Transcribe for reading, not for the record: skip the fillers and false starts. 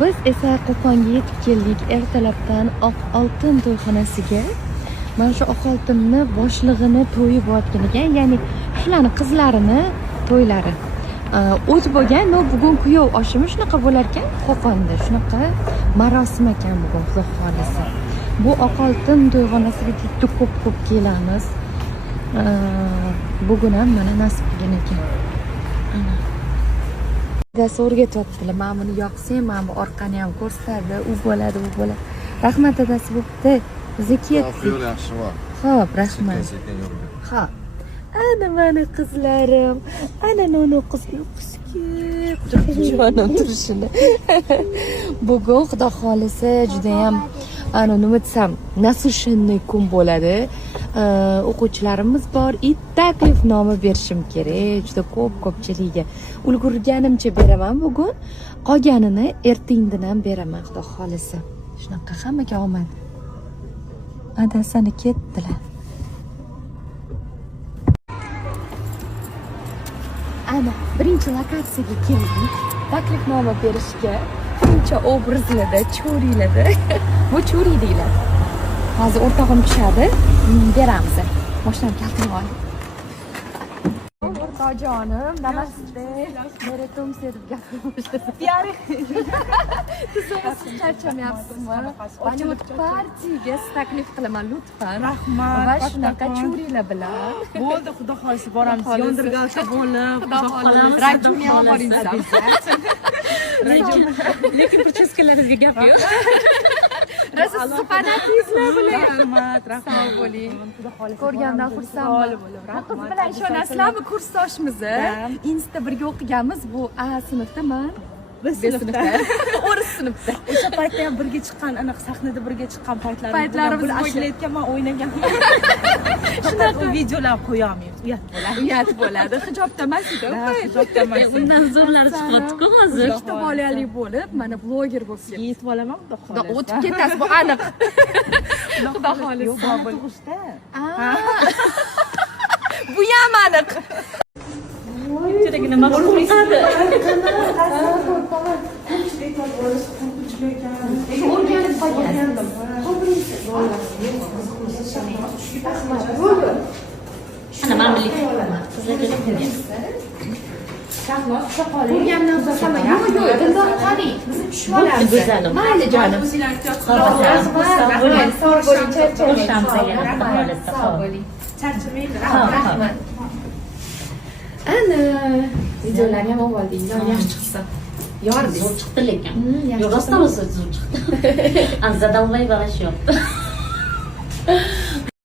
Biz esa Qo'qonga yetib keldik. Ertalabdan Oq oltin to'yxonasiga. Mana shu Oq oltinni boshlig'ini to'yi bo'layotgan ekan, ya'ni shularni qizlarini to'ylari. O'tib bo'lgan, bugun kuyov oshimi shunaqa bo'lar ekan, Qo'qonda shunaqa marosim ekan bugun, xudo xolisa. Bu Oq oltin to'yxonasiga juda ko'p kelamiz. Bugun ham mana nasib qilgan ekan. Dadasi o'rgatyaptilar, mana buni yoqsang, mana bu orqani ham ko'rsatadi, u bo'ladi. Rahmat dadasi, bo'pti. Biz ketdik. Yaxshi bor. Xo'p, rahmat. Xo'p. Ana meni qizlarim. Ana nono qizlar jonim turishini. Bugun xudo xolisa juda ham nima desam, nasoshanniy kun bo'ladi. O'quvchilarimiz bor, taklifnoma berishim kerak. Juda ko'pchilikga ulgurganimcha beraman bugun. Qolganini erta-indin ham beraman, xudo xolisa. Shunaqa hammaga omad. Adasini ketdilar. Ana, birinchi lokatsiyaga keldik. Taklifnoma berishga. Buncha obrazlarda, cho'rilarda. Bu cho'ri deyiladi. Hozir o'rtog'im tushadi, beramiz. Mashinani kaltini ol. O'rtoqjonim, namaste. Mere tumse deb gapirmoqchisiz. Yari. Siz charchamayapsizmi? Mana bu partiyaga taklif qilaman, lutfan. Rahmat. Va shunaqa cho'rilar bilan. Bo'ldi, xudo xolisa boramiz. Yondirgalcha bo'lib, xudo xolisa. Rajumni olib boringlar. Lekin pricheskalaringizga gap yo'q. Siz fanatiklar bilan. Rahmat, Sog' bo'ling. Xudo xolisa. Ko'rgandan xursandman. Qiz bilan ishonasizlarmi, kursdoshmiz. Insta birga o'qiganmiz. Bu A sinfdaman. B sinfda. O'ris sinfda. O'sha paytda ham birga chiqqan, anaqa sahnada birga chiqqan paytlarimiz bo'lgan. Ashlayotganman, o'ynagan. Shunaqa videolar qo'yaman. Uyat bo'ladi. Hijobda emas edi. Hijobda emas. Undan zo'rlari chiqyapti-ku hozir. Ikkita bolali bo'lib, mana bloger bo'lib ketdi. Yetib olaman, xudo xolisa. O'tib ketasiz, bu aniq. Xudo xolisa. Yo'q, bo'lishda. Bu ham aniq. Chiragina mabul qiladi. O'rganib qolgan. Ana mamlik. Qizlarga O'rgandan so'rasam, yo'q, dildor qoling. Bizni tushib olamiz. go'zalim. Mayli jonim. Sog' bo'ling, charchamang. Sog' bo'ling. Charchamaydi. Rahmat. Ana, videolarni ham oldik. Yaxshi chiqsa. Yordik. zo'r chiqdi lekin. Yaxshi. Yo'q, rostdan zo'r chiqdi. Zadan voy balash yo'q.